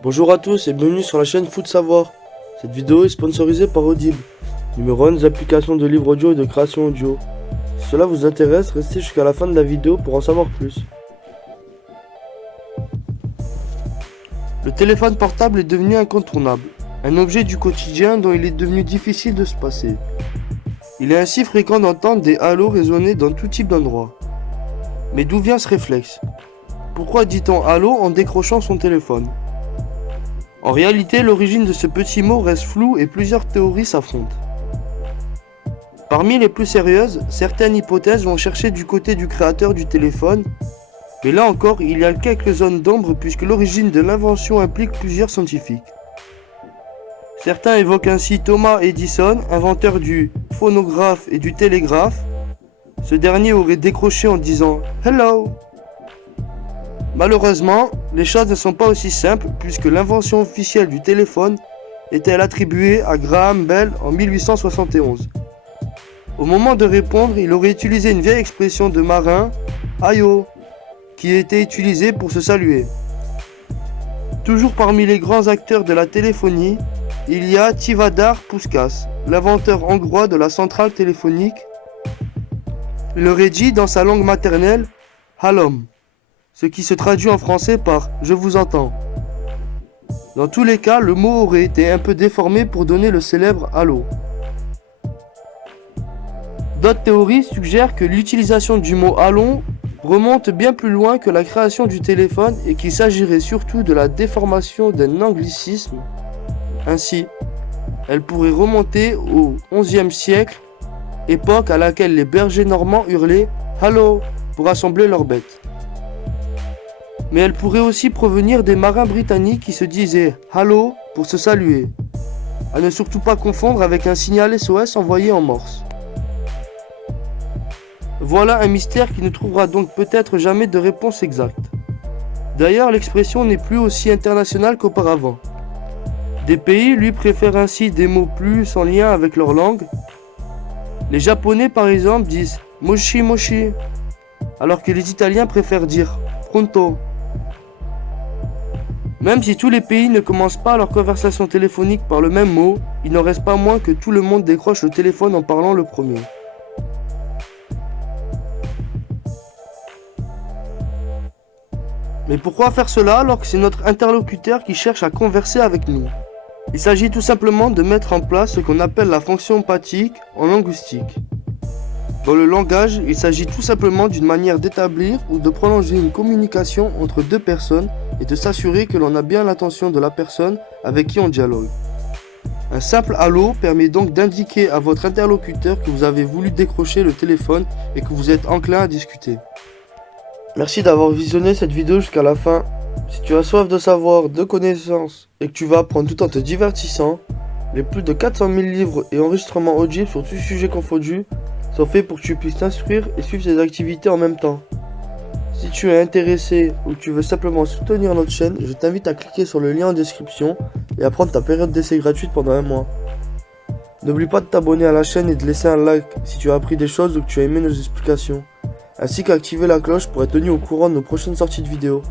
Bonjour à tous et bienvenue sur la chaîne Foot Savoir. Cette vidéo est sponsorisée par Audible, numéro 1 des applications de livres audio et de création audio. Si cela vous intéresse, restez jusqu'à la fin de la vidéo pour en savoir plus. Le téléphone portable est devenu incontournable, un objet du quotidien dont il est devenu difficile de se passer. Il est ainsi fréquent d'entendre des halos résonner dans tout type d'endroits. Mais d'où vient ce réflexe? Pourquoi dit-on halo en décrochant son téléphone? En réalité, l'origine de ce petit mot reste floue et plusieurs théories s'affrontent. Parmi les plus sérieuses, certaines hypothèses vont chercher du côté du créateur du téléphone, mais là encore, il y a quelques zones d'ombre puisque l'origine de l'invention implique plusieurs scientifiques. Certains évoquent ainsi Thomas Edison, inventeur du phonographe et du télégraphe. Ce dernier aurait décroché en disant « Hello ». Malheureusement, les choses ne sont pas aussi simples puisque l'invention officielle du téléphone est-elle attribuée à Graham Bell en 1871. Au moment de répondre, il aurait utilisé une vieille expression de marin, ayo, qui était utilisée pour se saluer. Toujours parmi les grands acteurs de la téléphonie, il y a Tivadar Puskas, l'inventeur hongrois de la centrale téléphonique. Il aurait dit dans sa langue maternelle « Halom », ce qui se traduit en français par « je vous entends ». Dans tous les cas, le mot aurait été un peu déformé pour donner le célèbre « allô ». D'autres théories suggèrent que l'utilisation du mot « allô » remonte bien plus loin que la création du téléphone et qu'il s'agirait surtout de la déformation d'un anglicisme. Ainsi, elle pourrait remonter au XIe siècle, époque à laquelle les bergers normands hurlaient « Allô » pour assembler leurs bêtes. Mais elle pourrait aussi provenir des marins britanniques qui se disaient « Hello » pour se saluer, à ne surtout pas confondre avec un signal SOS envoyé en morse. Voilà un mystère qui ne trouvera donc peut-être jamais de réponse exacte. D'ailleurs, l'expression n'est plus aussi internationale qu'auparavant. Des pays, lui, préfèrent ainsi des mots plus en lien avec leur langue. Les Japonais, par exemple, disent « moshi moshi », alors que les Italiens préfèrent dire « pronto ». Même si tous les pays ne commencent pas leur conversation téléphonique par le même mot, il n'en reste pas moins que tout le monde décroche le téléphone en parlant le premier. Mais pourquoi faire cela alors que c'est notre interlocuteur qui cherche à converser avec nous? Il s'agit tout simplement de mettre en place ce qu'on appelle la fonction empathique en linguistique. Dans le langage, il s'agit tout simplement d'une manière d'établir ou de prolonger une communication entre deux personnes et de s'assurer que l'on a bien l'attention de la personne avec qui on dialogue. Un simple halo permet donc d'indiquer à votre interlocuteur que vous avez voulu décrocher le téléphone et que vous êtes enclin à discuter. Merci d'avoir visionné cette vidéo jusqu'à la fin. Si tu as soif de savoir, de connaissances et que tu vas apprendre tout en te divertissant, les plus de 400 000 livres et enregistrements audibles sur tout sujet confondu sont faits pour que tu puisses t'instruire et suivre tes activités en même temps. Si tu es intéressé ou que tu veux simplement soutenir notre chaîne, je t'invite à cliquer sur le lien en description et à prendre ta période d'essai gratuite pendant un mois. N'oublie pas de t'abonner à la chaîne et de laisser un like si tu as appris des choses ou que tu as aimé nos explications, ainsi qu'activer la cloche pour être tenu au courant de nos prochaines sorties de vidéos.